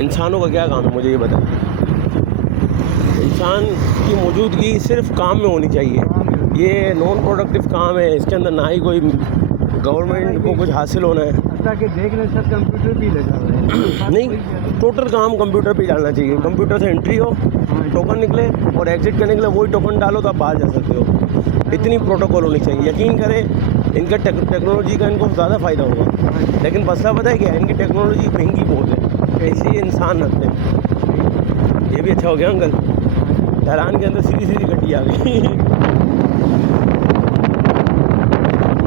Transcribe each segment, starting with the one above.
इंसानों का क्या काम है, मुझे ये बता। इंसान की मौजूदगी सिर्फ काम में होनी चाहिए। ये नॉन प्रोडक्टिव काम है, इसके अंदर ना ही कोई गवर्नमेंट को कुछ हासिल होना है। ताकि देख लें सब कंप्यूटर भी लगा हुआ है। नहीं, टोटल काम कंप्यूटर पे डालना चाहिए। कंप्यूटर से एंट्री हो, टोकन निकले और एग्जिट करने के लिए वही टोकन डालो तो आप बाहर जा सकते हो। इतनी प्रोटोकॉल होनी चाहिए। यकीन करें इनका टेक्नोलॉजी का इनको ज़्यादा फ़ायदा होगा, लेकिन मसला पता है क्या है, इनकी टेक्नोलॉजी महंगी बहुत है, ऐसे ही इंसान रखते हैं। ये भी अच्छा हो गया अंकल, ढलान के अंदर सीधी सीधी गड्डी आ गई।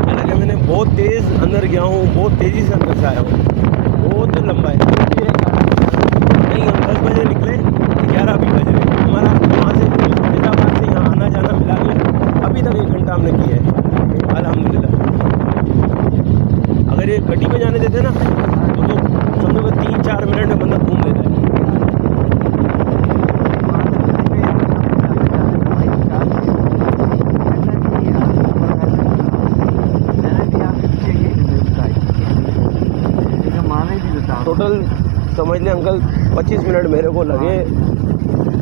हालांकि मैंने बहुत तेज़ अंदर गया हूँ, बहुत तेज़ी से अंदर से आया हूँ, बहुत लंबा है। नहीं, हम 10 बजे निकले, 11 भी बज रहे। हमारा वहाँ से फैजाबाद से यहाँ आना जाना मिला के अभी तक 1 घंटा हमने किया है, अल्हम्दुलिल्लाह। अगर ये गड्डी में जाने देते ना तो समझो 3-4 मिनट में बंदा घूम लेता है। टोटल समझ लें अंकल 25 मिनट मेरे को लगे,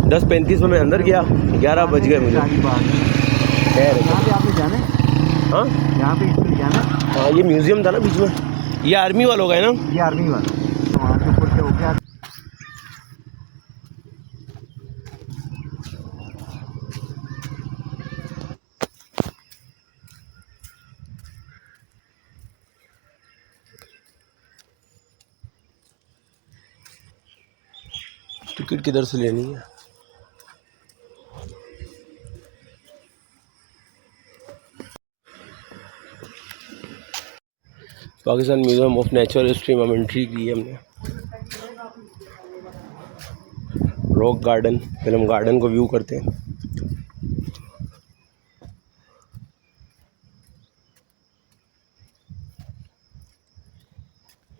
10:35 में मैं अंदर गया, 11 बज गए मुझे। खैर यहाँ पे आपने जाना है? हाँ, यहाँ पे इसमें जाना है? हाँ, ये म्यूज़ियम था ना बीच में, ये आर्मी वालों का है ना? ये आर्मी वाला वहाँ से ऊपर से होके टिकट किधर से लेनी है? Pakistan museum of natural history में एंट्री की है हमने। रॉक गार्डन, फिर हम गार्डन को व्यू करते हैं।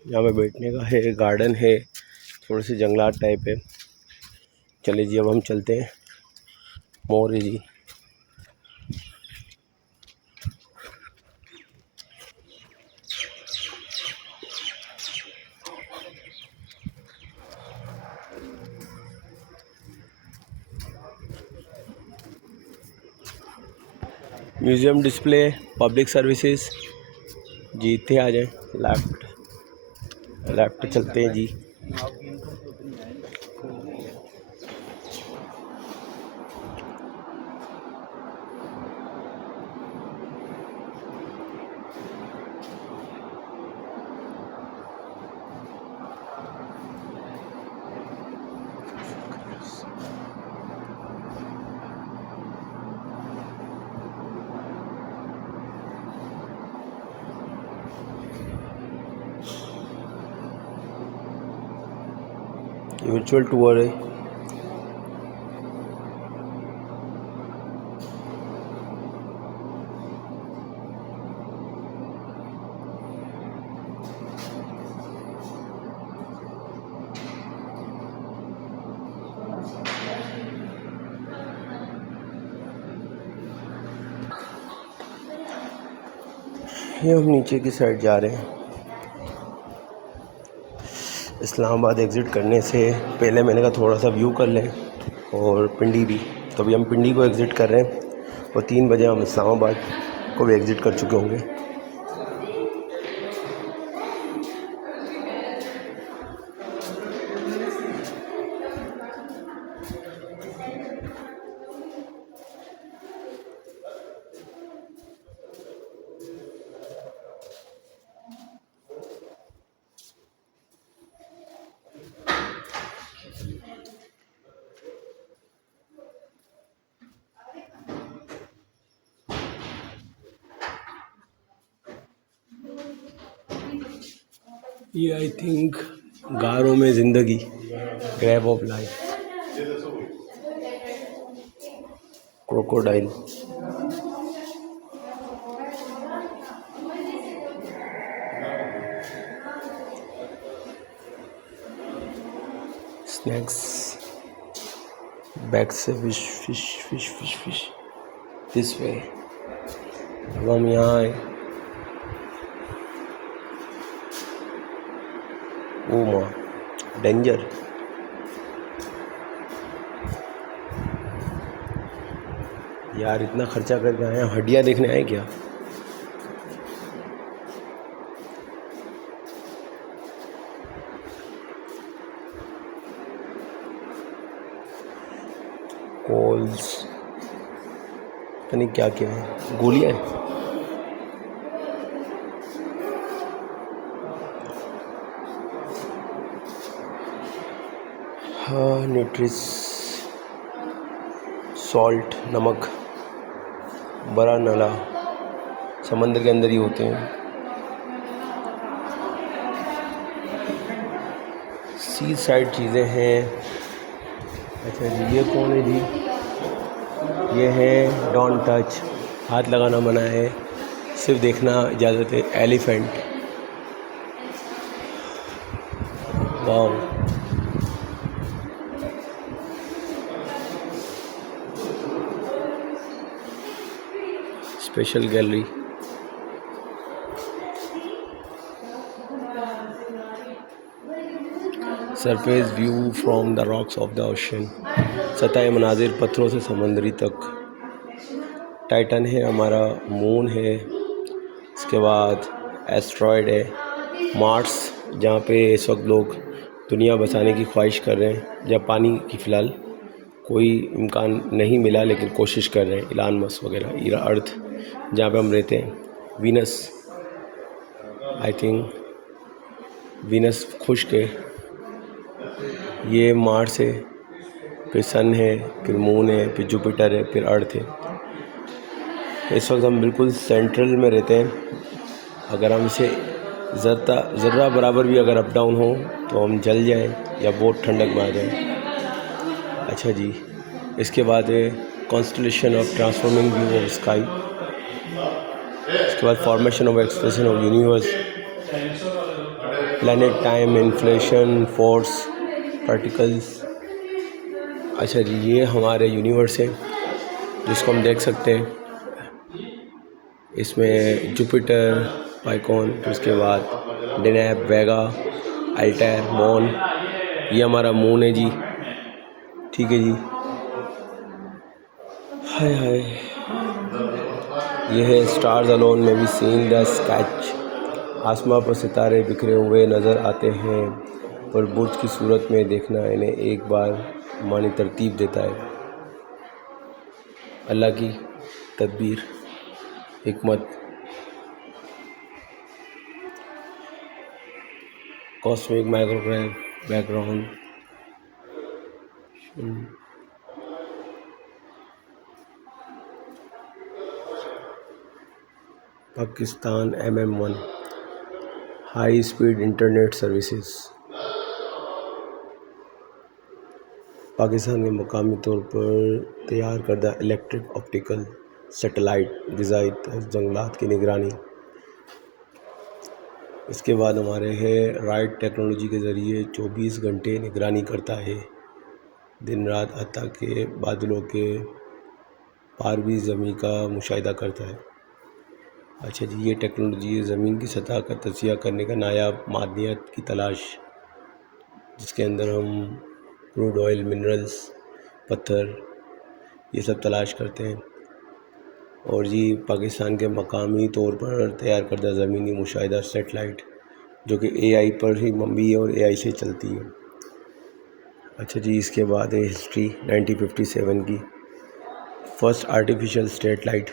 यहाँ पे बैठने का है, गार्डन है, थोड़े से जंगलात टाइप है। चलिए जी, अब हम चलते हैं। मोर है जी। म्यूज़ियम डिस्प्ले पब्लिक सर्विसेज जी, इतने आ जाए। लेफ्ट चलते हैं जी। वर्चुअल टूर है। ये हम नीचे की साइड जा रहे हैं। इस्लामाबाद एग्ज़िट करने से पहले मैंने कहा थोड़ा सा व्यू कर लें, और पिंडी भी। तो अभी हम पिंडी को एग्ज़िट कर रहे हैं और 3 बजे हम इस्लामाबाद को भी एग्ज़िट कर चुके होंगे। ये आई थिंक गारों में ज़िंदगी, grab of life, crocodile. Snacks, back से फिश दिस वे। अब हम यहाँ आए। ओ माँ, डेंजर। यार इतना खर्चा करके आए हैं, हड्डियाँ देखने आए क्या? कोल्स पता नहीं क्या क्या है, गोलियाँ हैं। हाँ, न्यूट्रिस, सॉल्ट, नमक, बड़ा नाला समंदर के अंदर ही होते हैं। सी साइड चीज़ें हैं। अच्छा जी, ये कौन है जी? ये है डोंट टच, हाथ लगाना मना है, सिर्फ देखना इजाज़त है। Elephant, wow. Special gallery, surface view from the rocks of the ocean, सतह मनाजिर पत्थरों से समंदरी तक। टाइटन है हमारा, मून है, इसके बाद एस्ट्रॉयड है, मार्स जहाँ पे इस वक्त लोग दुनिया बसाने की ख्वाहिश कर रहे हैं, जहाँ पानी की फ़िलहाल कोई इम्कान नहीं मिला लेकिन कोशिश कर रहे हैं, इलान मस्क वगैरह। अर्थ जहाँ पे हम रहते हैं, वीनस, आई थिंक वीनस खुश्क है, ये मार्स है, फिर सन है, फिर मून है, फिर जुपिटर है, फिर अर्थ है। इस वक्त हम बिल्कुल सेंट्रल में रहते हैं। अगर हम इसे ज़र्रा बराबर भी अगर अप डाउन हो तो हम जल जाएं या बहुत ठंडक में आ जाएं। अच्छा जी, इसके बाद है constellation of transforming view of sky, इसके बाद formation of expression of universe, planet, time, inflation, force, particles. अच्छा जी, ये हमारे यूनिवर्स है जिसको हम देख सकते हैं। इसमें जुपिटर, पाइकॉन, उसके बाद डेनैब, वेगा, अल्टैर, मॉन, ये हमारा मून है जी। ठीक है जी। हाय हाय, ये है स्टार्स अलोन में भी सीन द स्केच, आसमां पर सितारे बिखरे हुए नज़र आते हैं और बुर्ज की सूरत में देखना इन्हें एक बार मानी तरतीब देता है। अल्लाह की तदबीर, हिकमत, cosmic micrograph background. Pakistan MM1 high speed internet services, Pakistan के मकामी तौर पर तैयार करदा इलेक्ट्रिक ऑप्टिकल सैटेलाइट ग़िज़ाई जंगलात की निगरानी। इसके बाद हमारे है राइट टेक्नोलॉजी के ज़रिए 24 घंटे निगरानी करता है, दिन रात अता के बादलों के पार भी ज़मीन का मुशाहिदा करता है। अच्छा जी, ये टेक्नोलॉजी ज़मीन की सतह का तजिया करने का नायाब मादनियात की तलाश, जिसके अंदर हम क्रूड ऑयल, मिनरल्स, पत्थर, ये सब तलाश करते हैं। और जी पाकिस्तान के मकामी तौर पर तैयार करदा ज़मीनी मुशाहिदा सेटेलाइट, जो कि AI पर ही मबनी है और AI से चलती है। अच्छा जी, इसके बाद है हिस्ट्री 1957 की फर्स्ट आर्टिफिशियल सेटेलाइट,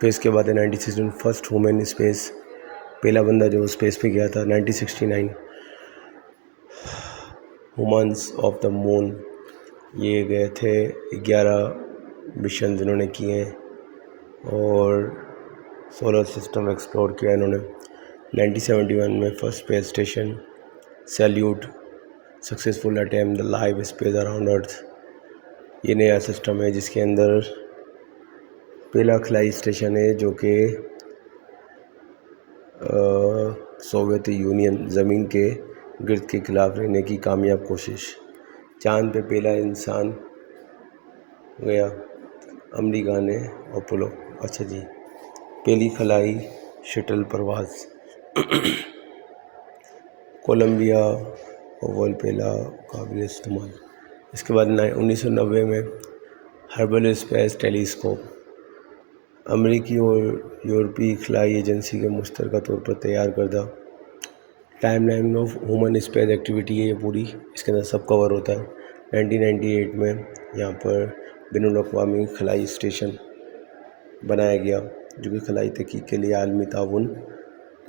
फिर इसके बाद है 1969 फर्स्ट वुमेन स्पेस, पहला बंदा जो स्पेस पे गया था। 1969 वुमेन्स ऑफ द मून, ये गए थे 11 मिशन जिन्होंने किए हैं और सोलर सिस्टम एक्सप्लोर किया इन्होंने। 1971 में first space station, Salyut, successful attempt the live space around earth, ये नया सिस्टम है जिसके अंदर पहला खलाई स्टेशन है जो कि सोवियत यूनियन ज़मीन के गिर्द के ख़िलाफ़ रहने की कामयाब कोशिश। चांद पे पहला इंसान गया, अमेरिका ने अपोलो। अच्छा जी, पहली खलाई शटल परवाज़, कोलंबिया ओवल पहला काबिल इस्तेमाल। इसके बाद 1990 में हर्बल स्पेस टेलीस्कोप अमेरिकी और यूरोपीय खलाई एजेंसी के मुश्तरका तौर पर तैयार करदा timeline of human space activity है ये पूरी, इसके अंदर सब कवर होता है। 1998 में यहाँ पर बैनुल-अक़वामी खलाई स्टेशन बनाया गया जो कि खलाई तहक़ीक़ के लिए आलमी ताउन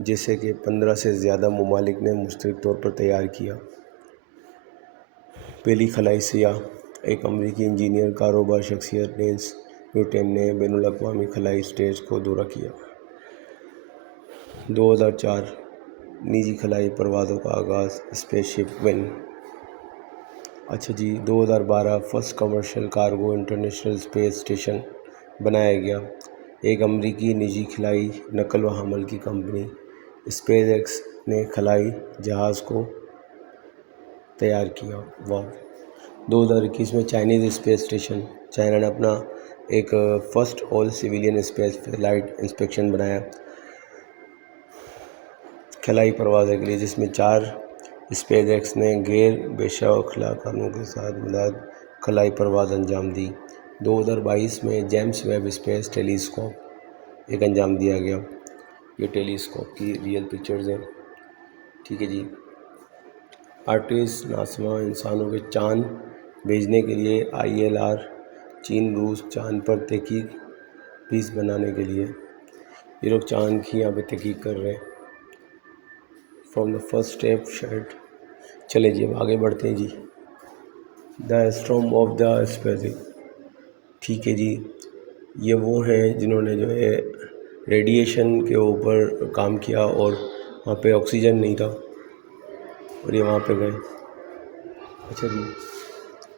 जिसे कि 15 से ज़्यादा ममालिक ने मुश्तरक तौर पर तैयार किया। पहली खलाई सियाह एक अमरीकी इंजीनियर कारोबार शख्सियत नेल्स न्यूटन ने बैनुल-अक़वामी खलाई स्टेज को दौरा किया। 2004 निजी खलाई परवाज़ों का आगाज़ स्पेसशिप विन। अच्छा जी, 2012 first commercial cargo international space station बनाया गया। एक अमरीकी निजी खलाई नकल व हमल की कंपनी स्पेस एक्स ने खलाई जहाज़ को तैयार किया। वाह। 2021 में चाइनीज़ स्पेस स्टेशन चाइना ने अपना एक first all civilian space flight inspection बनाया खलाई परवाज़ के लिए, जिसमें 4 स्पेस एक्स ने गैर बेशख़लाक़ानों के साथ मिलाद खलाई परवाज़ अंजाम दी। 2022 में जेम्स वेब स्पेस टेलीस्कोप एक अंजाम दिया गया। ये टेलीस्कोप की रियल पिक्चर्स हैं, ठीक है जी। आर्टिस्ट नासमा इंसानों के चांद भेजने के लिए ILR चीन रूस चांद पर तहक़ीक़ पीस बनाने के लिए ये लोग चांद की यहाँ पे तहक़ीक़ कर रहे हैं। फ्रॉम द फर्स्ट स्टेप शायद। चले जी अब आगे बढ़ते हैं जी। The Astrome of the space, ठीक है जी। ये वो हैं जिन्होंने जो है रेडिएशन के ऊपर काम किया और वहाँ पे ऑक्सीजन नहीं था और ये वहाँ पे गए। अच्छा जी,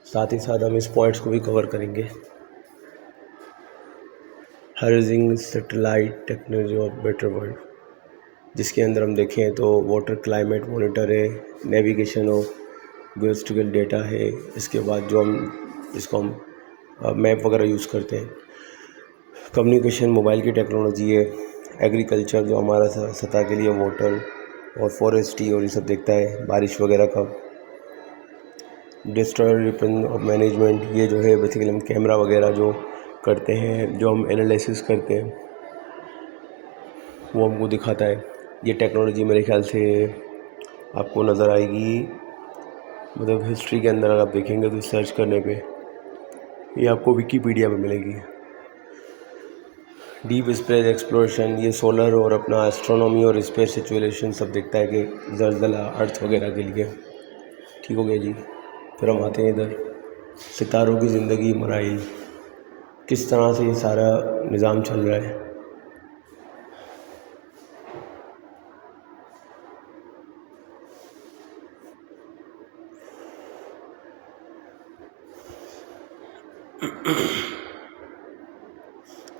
साथ ही साथ हम इस पॉइंट्स को भी कवर करेंगे। हर्जिंग satellite technology of better world, जिसके अंदर हम देखें तो वाटर क्लाइमेट मॉनिटर है, नेविगेशन ऑफ जियोस्टेटिकल डेटा है। इसके बाद जो हम इसको हम मैप वगैरह यूज़ करते हैं। कम्युनिकेशन मोबाइल की टेक्नोलॉजी है। एग्रीकल्चर जो हमारा सतह के लिए वाटर और फॉरेस्ट्री और ये सब देखता है, बारिश वगैरह का। डिस्ट्रॉयर रिपेन ऑफ मैनेजमेंट, ये जो है बेसिकली हम कैमरा वगैरह जो करते हैं, जो हम एनालिसिस करते हैं वो हमको दिखाता है। ये टेक्नोलॉजी मेरे ख्याल से आपको नज़र आएगी, मतलब हिस्ट्री के अंदर अगर आप देखेंगे तो सर्च करने पे ये आपको विकीपीडिया पे मिलेगी। डीप स्पेस एक्सप्लोरेशन, ये सोलर और अपना एस्ट्रोनॉमी और स्पेस सिचुएशन सब देखता है कि ज़लज़ला अर्थ वगैरह के लिए। ठीक हो गया जी। फिर हम आते हैं इधर सितारों की ज़िंदगी मराइल, किस तरह से ये सारा निज़ाम चल रहा है।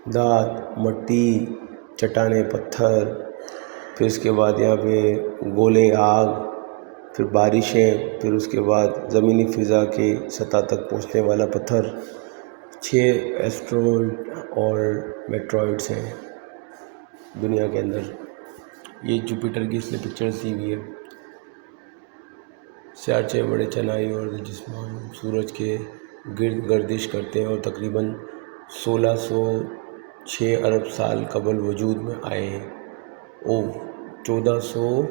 दांत, मट्टी, चट्टाने, पत्थर, फिर उसके बाद यहाँ पे गोले आग, फिर बारिशें, फिर उसके बाद ज़मीनी फ़िज़ा के सतह तक पहुँचने वाला पत्थर। 6 एस्ट्रॉयड और मेट्रॉइड्स हैं दुनिया के अंदर। ये जुपिटर की इसने पिक्चर्स दी हुई है। 4 बड़े चनाई और जिस्मान सूरज के गिर्द गर्दिश करते हैं और तकरीबन 1606 अरब साल कबल वजूद में आए हैं। 1406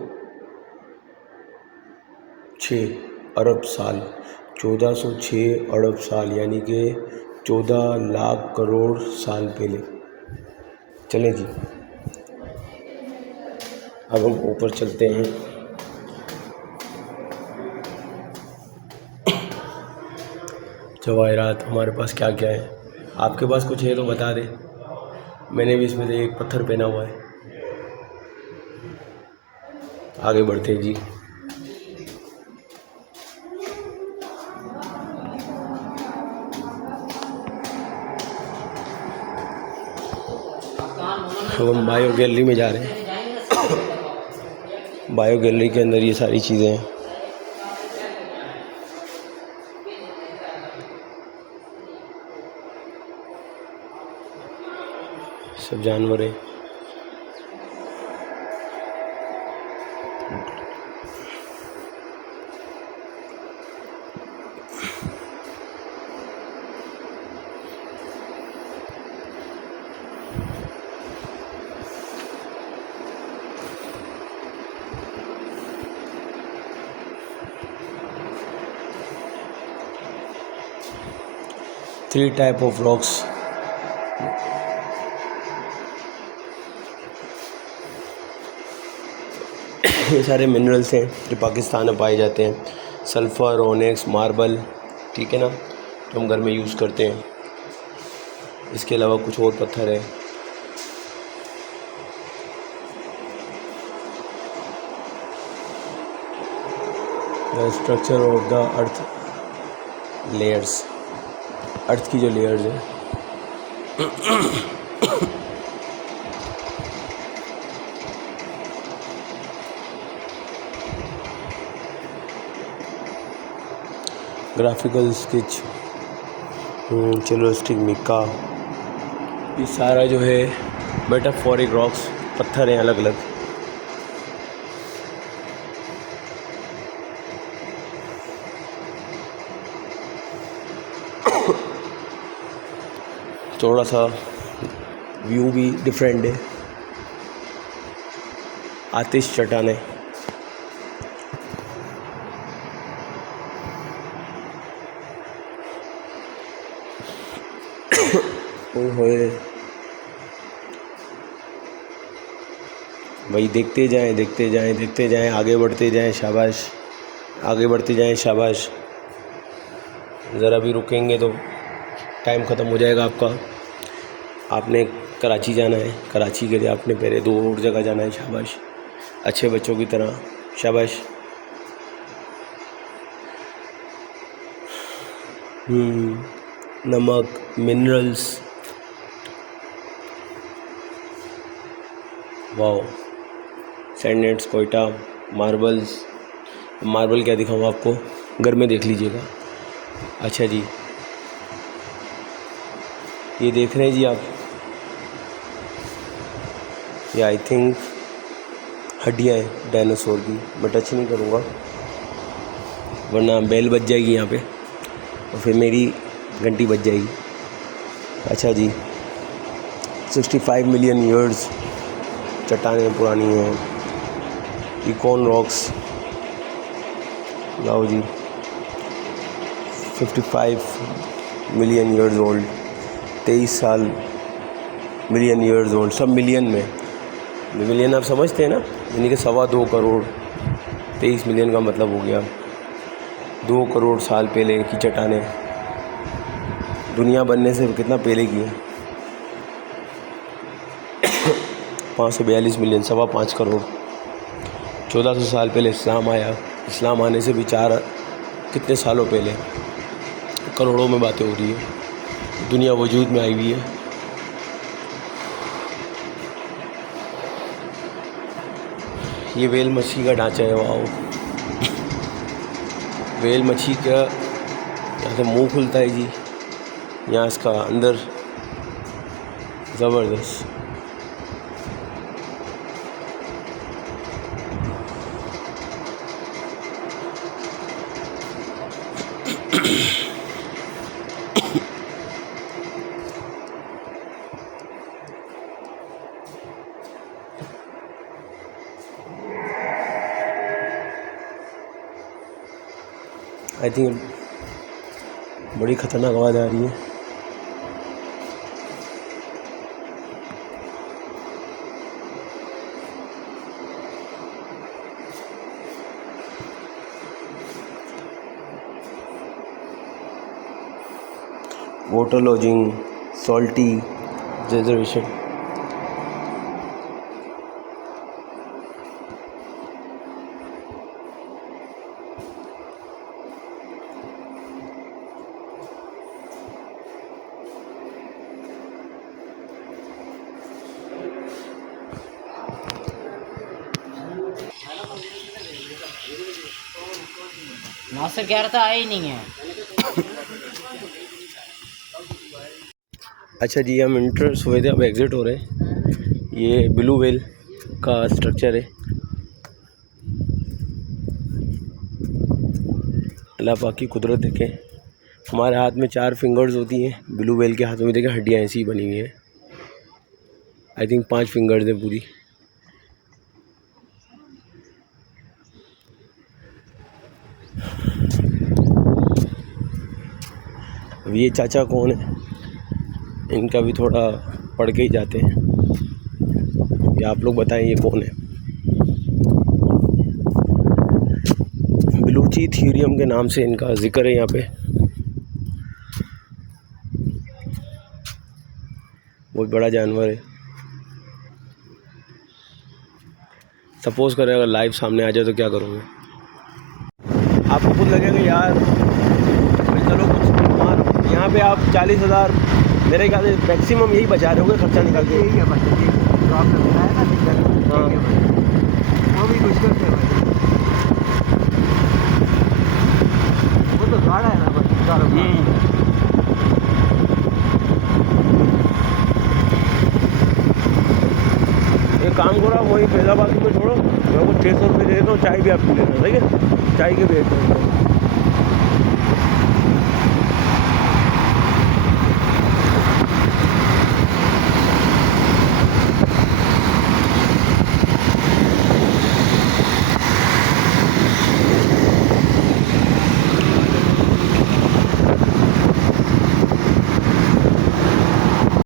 अरब साल, 1406 अरब साल यानी कि 14 लाख करोड़ साल पहले। चलें जी, अब हम ऊपर चलते हैं। जवाहरात हमारे पास क्या क्या है, आपके पास कुछ है तो बता दें। मैंने भी इसमें से एक पत्थर पहना हुआ है। आगे बढ़ते हैं जी। तो हम बायो गैलरी में जा रहे हैं। बायो गैलरी के अंदर ये सारी चीज़ें हैं। सब जानवर हैं। 3 टाइप ऑफ रॉक्स। ये सारे मिनरल्स हैं जो पाकिस्तान में पाए जाते हैं, सल्फ़र, ओनेक्स, मार्बल, ठीक है ना, जो हम घर में यूज़ करते हैं। इसके अलावा कुछ और पत्थर है। The structure of the earth layers, earth की जो लेयर्स है। ग्राफिकल स्केच, चेलोस्टिक मिका, ये सारा जो है मेटाफोरिक रॉक्स, पत्थर हैं अलग अलग। थोड़ा सा व्यू भी डिफरेंट है। आतिश चट्टानें, होए भाई, देखते जाएं देखते जाएं देखते जाएं, आगे बढ़ते जाएं, शाबाश, आगे बढ़ते जाएं, शाबाश। ज़रा भी रुकेंगे तो टाइम ख़त्म हो जाएगा आपका। आपने कराची जाना है, कराची के लिए आपने पहले 2 और जगह जाना है, शाबाश, अच्छे बच्चों की तरह, शाबाश। नमक, मिनरल्स, वाओ, सैंडनेट्स, कोयटा, मार्बल्स। मार्बल क्या दिखाऊँ आपको, घर में देख लीजिएगा। अच्छा जी, ये देख रहे हैं जी आप, ये आई थिंक हड्डियाँ हैं डायनासोर की। मैं टच नहीं करूँगा वरना बेल बज जाएगी यहाँ पे और फिर मेरी घंटी बज जाएगी। अच्छा जी, 65 मिलियन ईयर्स चट्टानें पुरानी हैं। इकॉन रॉक्स, लाओ जी, 55 मिलियन ईयर्स ओल्ड, 23 साल मिलियन ईयर्स ओल्ड, सब मिलियन में। मिलियन आप समझते हैं ना, यानी कि 2.25 करोड़, 23 मिलियन का मतलब हो गया 2 करोड़ साल पहले की चट्टानें। दुनिया बनने से कितना पहले की है, 542 मिलियन, 5.25 करोड़। 1400 साल पहले इस्लाम आया, इस्लाम आने से भी कितने सालों पहले, करोड़ों में बातें हो रही है, दुनिया वजूद में आई हुई है। ये वेल मच्छी का ढांचा है, वाओ। वेल मच्छी का यहाँ से मुंह खुलता है जी, यहाँ इसका अंदर ज़बरदस्त। आई थिंक बड़ी ख़तरनाक आवाज़ आ रही है। Water logging, salty reservation. Nasir कह रहा था आया ही नहीं है। अच्छा जी, हम इंटर्स हुए थे, अब एग्ज़िट हो रहे हैं। ये ब्लू व्हेल का स्ट्रक्चर है। अल्लाह पाक की कुदरत देखें। हमारे हाथ में 4 फिंगर्स होती हैं, ब्लू व्हेल के हाथों में देखें हड्डियाँ ऐसी ही बनी हुई हैं। आई थिंक 5 फिंगर्स हैं पूरी। अब ये चाचा कौन है, इनका भी थोड़ा पढ़ के ही जाते हैं। ये आप लोग बताएं ये कौन है। बलूची थ्योरियम के नाम से इनका जिक्र है यहाँ पे। बहुत बड़ा जानवर है। सपोज करें अगर लाइव सामने आ जाए तो क्या करोगे? आपको खुद लगेगा यार चलो कुछ मार, यहाँ पे आप 40,000 मेरे ख्याल से मैक्सिमम यही बचा रहे होगे खर्चा निकाल के। यही है बस, जो आपने बताया ना दिक्कत, हाँ। यही है बस। वो भी मुश्किल से बस, वो तो गाड़ा है ना बस कारोबार। एक काम करो आप वही फैजाबाद में छोड़ो, मैं को 600 रुपये दे देता हूँ, चाय भी आप पी लेना, ठीक है? चाय के भी 100 रुपये।